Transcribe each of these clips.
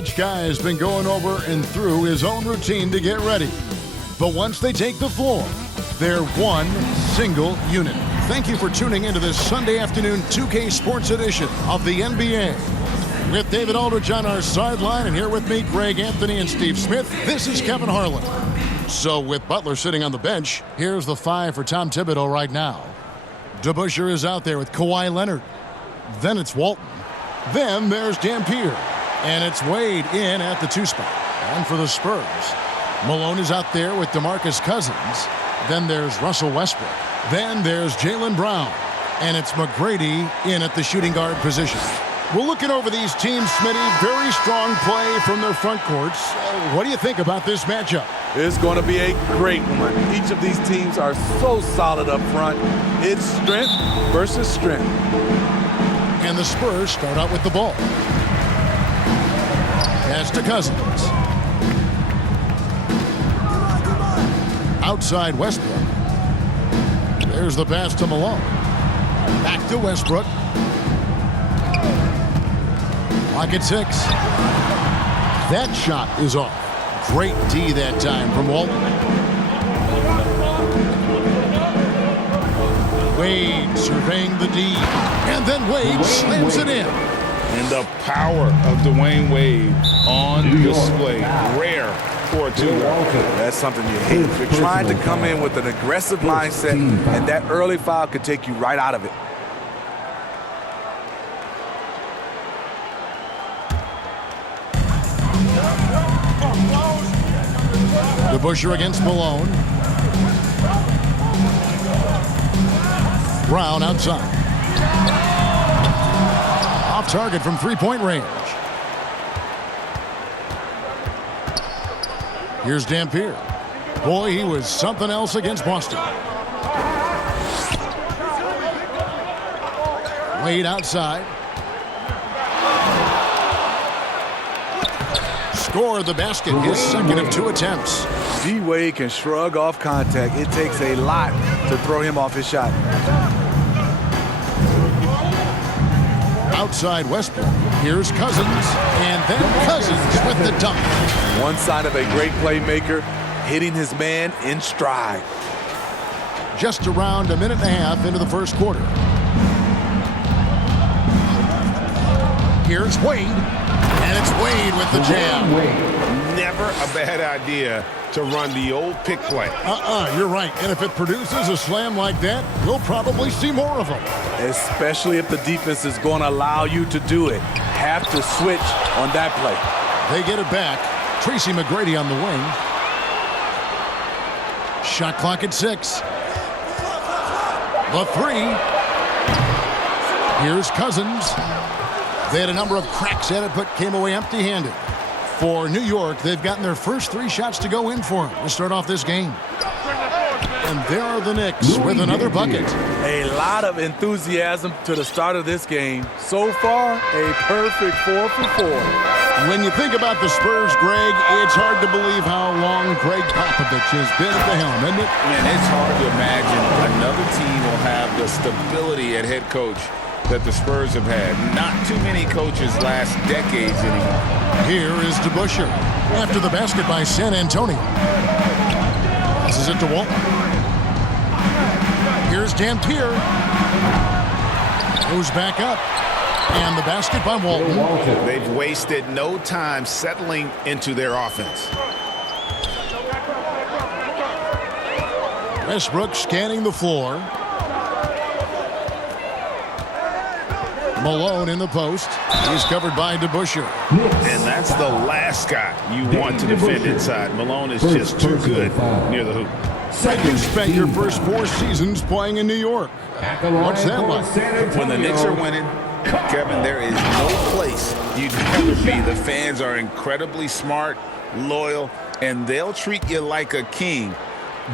Each guy has been going over and through his own routine to get ready. But once they take the floor, they're one single unit. Thank you for tuning into this Sunday afternoon 2K Sports edition of the NBA. With David Aldridge on our sideline, and here with me, Greg Anthony and Steve Smith, this is Kevin Harlan. So with Butler sitting on the bench, here's the five for Tom Thibodeau right now. DeBusschere is out there with Kawhi Leonard. Then it's Walton. Then there's Dampier. And it's Wade in at the 2 spot. And for the Spurs, Malone is out there with DeMarcus Cousins. Then there's Russell Westbrook. Then there's Jaylen Brown. And it's McGrady in at the shooting guard position. We're looking over these teams, Smitty. Very strong play from their front courts. What do you think about this matchup? It's going to be a great one. Each of these teams are so solid up front. It's strength versus strength. And the Spurs start out with the ball. Pass to Cousins. Outside Westbrook. There's the pass to Malone. Back to Westbrook. Clock at 6. That shot is off. Great D that time from Walton. Wade surveying the D. And then Wade slams it in. And the power of Dwayne Wade on display. Rare for a two. That's something you hate. If you're trying to come in with an aggressive mindset, and that early foul could take you right out of it. DeBusschere against Malone. Brown outside. Off target from three-point range. Here's Dampier. Boy, he was something else against Boston. Wade outside. Scored the basket, his second of 2 attempts. D-Wade can shrug off contact. It takes a lot to throw him off his shot. Outside Westbrook. Here's Cousins. And then Cousins with the dunk. One sign of a great playmaker, hitting his man in stride. Just around a minute and a half into the first quarter. Here's Wade. And it's Wade with the jam. Never a bad idea to run the old pick play. You're right. And if it produces a slam like that, we'll probably see more of them. Especially if the defense is going to allow you to do it. Have to switch on that play. They get it back. Tracy McGrady on the wing. Shot clock at 6. The 3. Here's Cousins. They had a number of cracks at it, but came away empty-handed. For New York, they've gotten their first 3 shots to go in for them to start off this game. And there are the Knicks with another bucket. A lot of enthusiasm to the start of this game. So far, a perfect 4 for 4. When you think about the Spurs, Greg, it's hard to believe how long Greg Popovich has been at the helm, isn't it? And it's hard to imagine another team will have the stability at head coach that the Spurs have had. Not too many coaches last decades anymore. Here is DeBusschere after the basket by San Antonio. Passes it to Walton. Here's Dampier. Goes back up. And the basket by Walton. They've wasted no time settling into their offense. Westbrook scanning the floor. Malone in the post. He's covered by DeBusschere. And that's the last guy you want to defend inside. Malone is just too good near the hoop. You spent your first 4 seasons playing in New York. What's that like? When the Knicks are winning, Kevin, there is no place you'd rather be. The fans are incredibly smart, loyal, and they'll treat you like a king.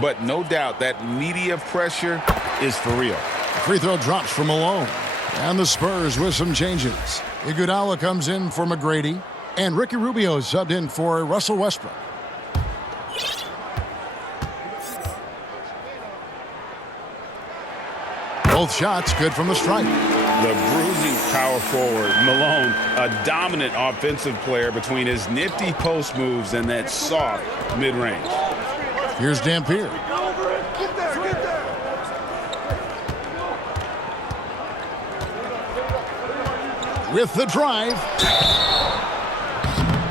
But no doubt that media pressure is for real. Free throw drops for Malone. And the Spurs with some changes. Iguodala comes in for McGrady. And Ricky Rubio subbed in for Russell Westbrook. Both shots good from the stripe. The bruising power forward, Malone, a dominant offensive player between his nifty post moves and that soft mid-range. Here's Dampier. With the drive.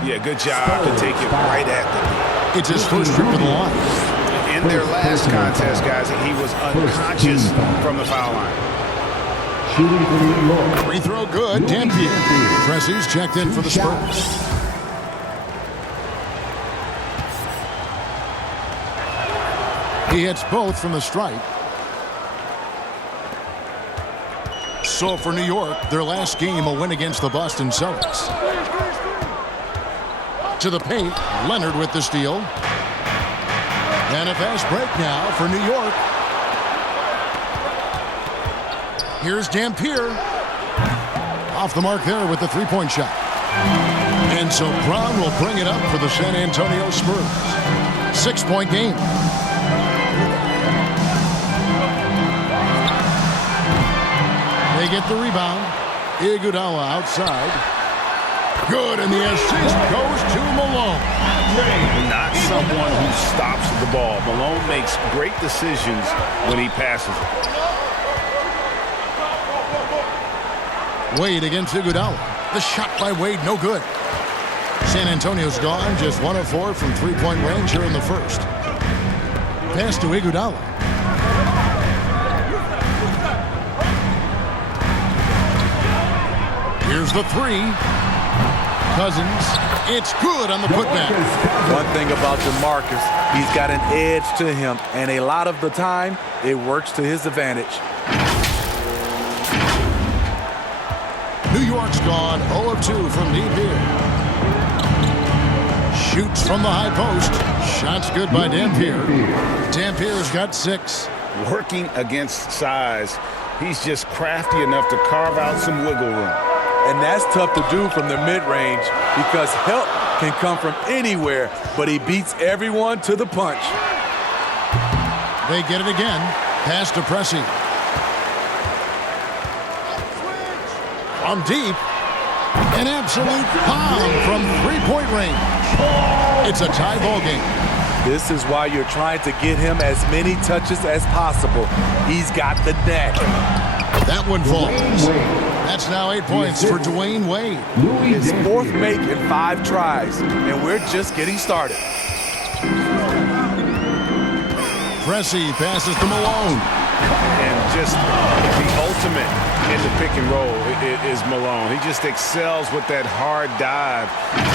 Yeah, good job to take it right at them. It's his first trip to the line. In their last contest, guys, he was unconscious from the foul line. Free throw good. Dampier. Pressey's checked in for the Spurs. He hits both from the stripe. So for New York, their last game, a win against the Boston Celtics. To the paint, Leonard with the steal. And a fast break now for New York. Here's Dampier. Off the mark there with the three-point shot. And so Brown will bring it up for the San Antonio Spurs. 6-point game. They get the rebound. Iguodala outside. Good, and the assist goes to Malone. Not someone who stops the ball. Malone makes great decisions when he passes it. Wade against Iguodala. The shot by Wade, no good. San Antonio's gone, just 1 of 4 from three-point range here in the first. Pass to Iguodala. Here's the three. Cousins. It's good on the putback. One thing about DeMarcus, he's got an edge to him, and a lot of the time, it works to his advantage. New York's gone 0 of 2 from deep here. Shoots from the high post. Shots good by Dampier. Dampier's got 6. Working against size, he's just crafty enough to carve out some wiggle room. And that's tough to do from the mid-range because help can come from anywhere, but he beats everyone to the punch. They get it again. Pass to Pressey. From deep. An absolute bomb from three-point range. It's a tie ball game. This is why you're trying to get him as many touches as possible. He's got the knack. That one falls. That's now 8 points for Dwayne Wade. His 4th make in 5 tries, and we're just getting started. Pressey passes to Malone. And just the ultimate in the pick and roll is Malone. He just excels with that hard dive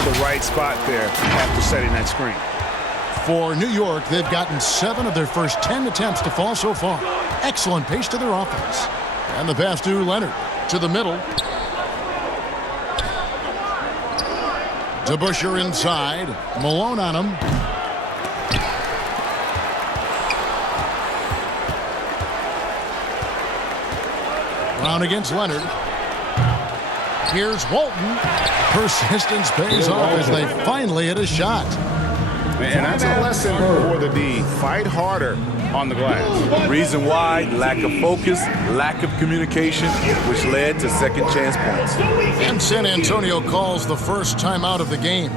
to the right spot there after setting that screen. For New York, they've gotten 7 of their first 10 attempts to fall so far. Excellent pace to their offense. And the pass to Leonard. To the middle. To Busher inside. Malone on him. Brown against Leonard. Here's Walton. Persistence pays off as they finally hit a shot. And that's a lesson for the D. Fight harder on the glass. Reason why, lack of focus, lack of communication, which led to second chance points. And San Antonio calls the first timeout of the game.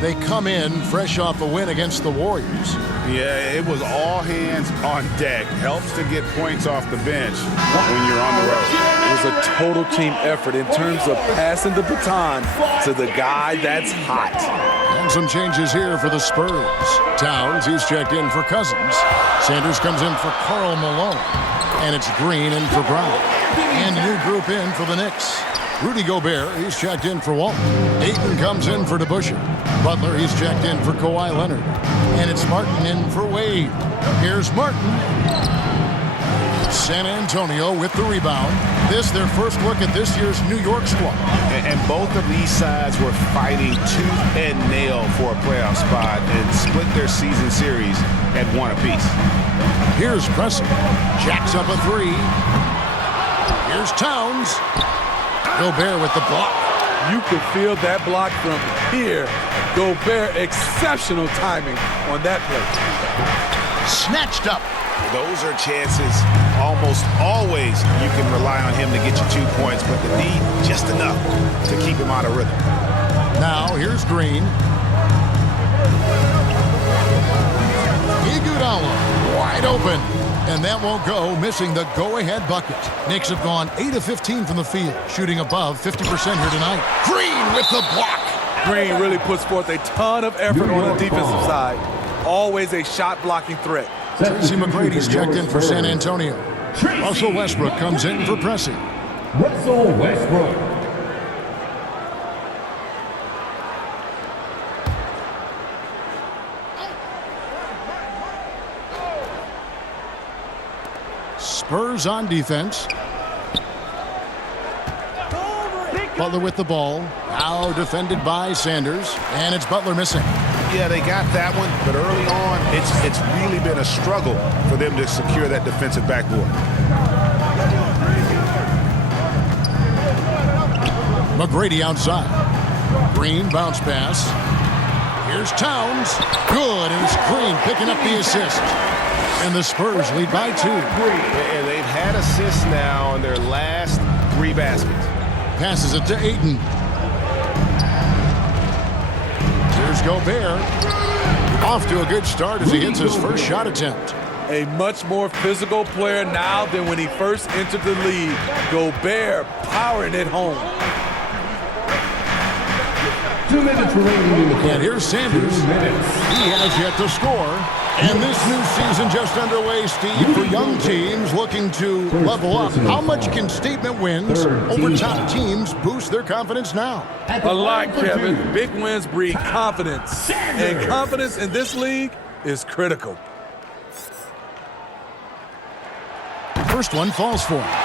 They come in fresh off a win against the Warriors. Yeah, it was all hands on deck. Helps to get points off the bench when you're on the road. It was a total team effort in terms of passing the baton to the guy that's hot. And some changes here for the Spurs. Towns, he's checked in for Cousins. Sanders comes in for Karl Malone. And it's Green in for Brown. And a new group in for the Knicks. Rudy Gobert, he's checked in for Walton. Ayton comes in for DeBusschere. Butler, he's checked in for Kawhi Leonard. And it's Martin in for Wade. Here's Martin. San Antonio with the rebound. This their first look at this year's New York squad. And both of these sides were fighting tooth and nail for a playoff spot and split their season series at 1 apiece. Here's Pressey. Jacks up a 3. Here's Towns. Gobert with the block. You can feel that block from here. Gobert, exceptional timing on that play. Snatched up. Those are chances Almost always you can rely on him to get you 2 points, but the D just enough to keep him out of rhythm. Now here's Green. Iguodala wide open. And that won't go, missing the go-ahead bucket. Knicks have gone 8 of 15 from the field, shooting above 50% here tonight. Green with the block. Green really puts forth a ton of effort on the defensive side. Always a shot-blocking threat. Tracy McGrady's checked in for San Antonio. Russell Westbrook comes in for Pressey. Russell Westbrook. Spurs on defense. Butler with the ball. Now defended by Sanders. And it's Butler missing. Yeah, they got that one, but early on, it's really been a struggle for them to secure that defensive backboard. McGrady outside. Green bounce pass. Here's Towns. Good, and it's Green picking up the assist. And the Spurs lead by 2. And they've had assists now in their last 3 baskets. Passes it to Ayton. Here's Gobert. Off to a good start as he hits his first shot attempt. A much more physical player now than when he first entered the league. Gobert powering it home. 2 minutes remaining in the quarter. And here's Sanders. He has yet to score. And this new season just underway, Steve, for young teams looking to level up. How much can statement wins over top teams boost their confidence now? A lot, Kevin. Big wins breed confidence. And confidence in this league is critical. First one falls for him.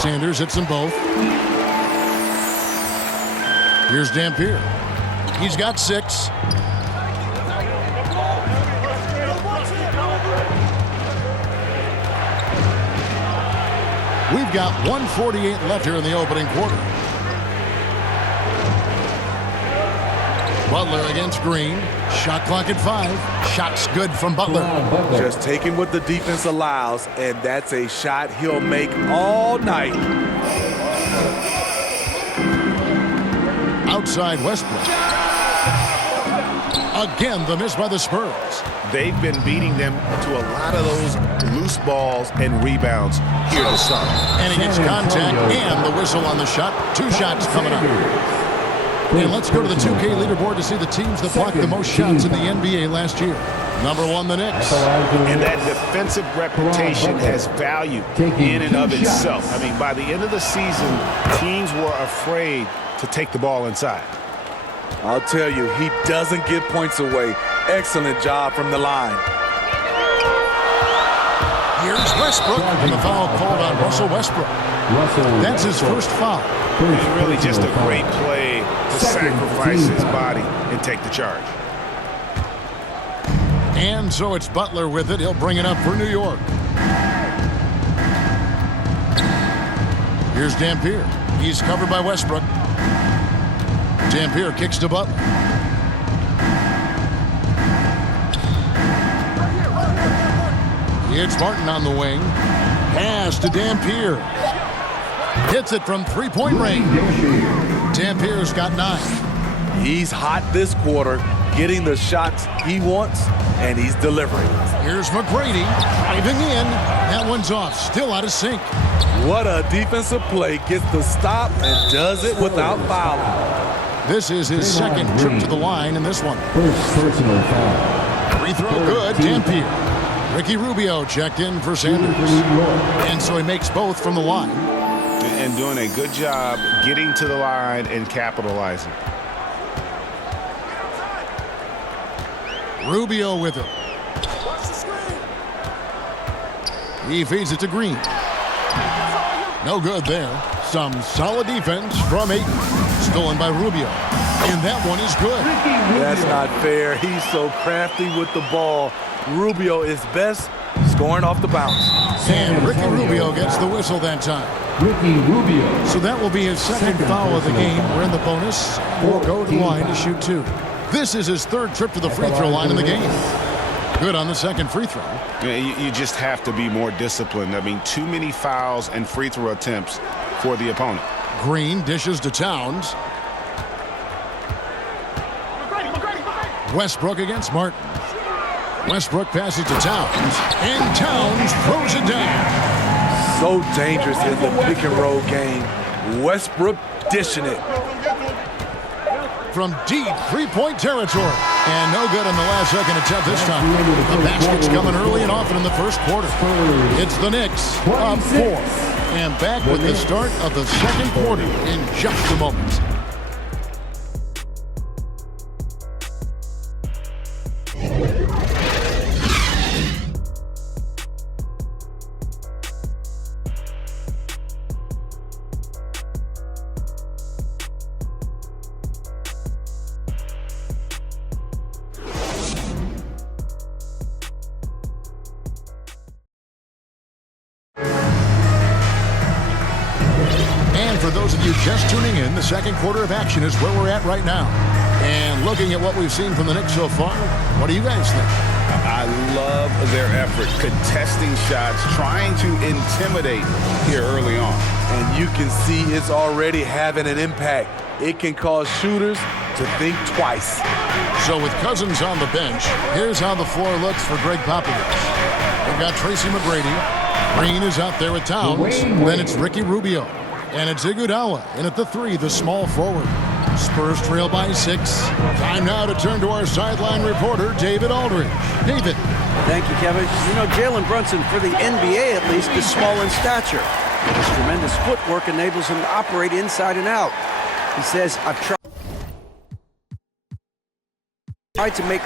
Sanders hits them both. Here's Dampier. He's got 6. We've got 1:48 left here in the opening quarter. Butler against Green. Shot clock at 5. Shots good from Butler. Just taking what the defense allows, and that's a shot he'll make all night. Outside Westbrook. Again, the miss by the Spurs. They've been beating them to a lot of those loose balls and rebounds here to start. And he gets contact and the whistle on the shot. 2 shots coming up. And let's go to the 2K leaderboard to see the teams that blocked the most shots in the NBA last year. Number 1, the Knicks. And that defensive reputation has value in and of itself. I mean, by the end of the season, teams were afraid to take the ball inside. I'll tell you, he doesn't give points away. Excellent job from the line. Here's Westbrook, and the foul called on Russell Westbrook. That's his first foul. It's really just a great play to sacrifice his body and take the charge. And so it's Butler with it. He'll bring it up for New York. Here's Dampier. He's covered by Westbrook. Dampier kicks to Butler. It's Martin on the wing. Pass to Dampier. Hits it from 3-point range. Dampier's got 9. He's hot this quarter, getting the shots he wants, and he's delivering. Here's McGrady driving in. That one's off. Still out of sync. What a defensive play. Gets the stop and does it without fouling. This is his second trip to the line in this one. First personal foul. Free throw good. Dampier. Ricky Rubio checked in for Sanders. And so he makes both from the line. And doing a good job getting to the line and capitalizing. Rubio with it. He feeds it to Green. No good there. Some solid defense from Ayton. Stolen by Rubio. And that one is good. That's not fair. He's so crafty with the ball. Rubio is best scoring off the bounce. And Ricky Rubio gets the whistle that time. Ricky Rubio. So that will be his second foul of the game. We're in the bonus. We'll go to the line to shoot 2. This is his 3rd trip to the free throw line in the game. Good on the second free throw. You just have to be more disciplined. I mean, too many fouls and free throw attempts for the opponent. Green dishes to Towns. Westbrook against Martin. Westbrook passes to Towns, and Towns throws it down. So dangerous in the pick and roll game. Westbrook dishing it. From deep three-point territory. And no good on the last second attempt this time. The basket's coming early and often in the first quarter. It's the Knicks up 4. And back with the start of the second quarter in just a moment. For those of you just tuning in, the second quarter of action is where we're at right now. And looking at what we've seen from the Knicks so far, what do you guys think? I love their effort, contesting shots, trying to intimidate here early on. And you can see it's already having an impact. It can cause shooters to think twice. So with Cousins on the bench, here's how the floor looks for Greg Popovich. We've got Tracy McGrady. Green is out there with Towns. Then it's Ricky Rubio. And it's Iguodala in at the 3, the small forward. Spurs trail by 6. Time now to turn to our sideline reporter, David Aldridge. David. Thank you, Kevin. You know, Jalen Brunson, for the NBA at least, is small in stature. But his tremendous footwork enables him to operate inside and out. He says, I've tried to make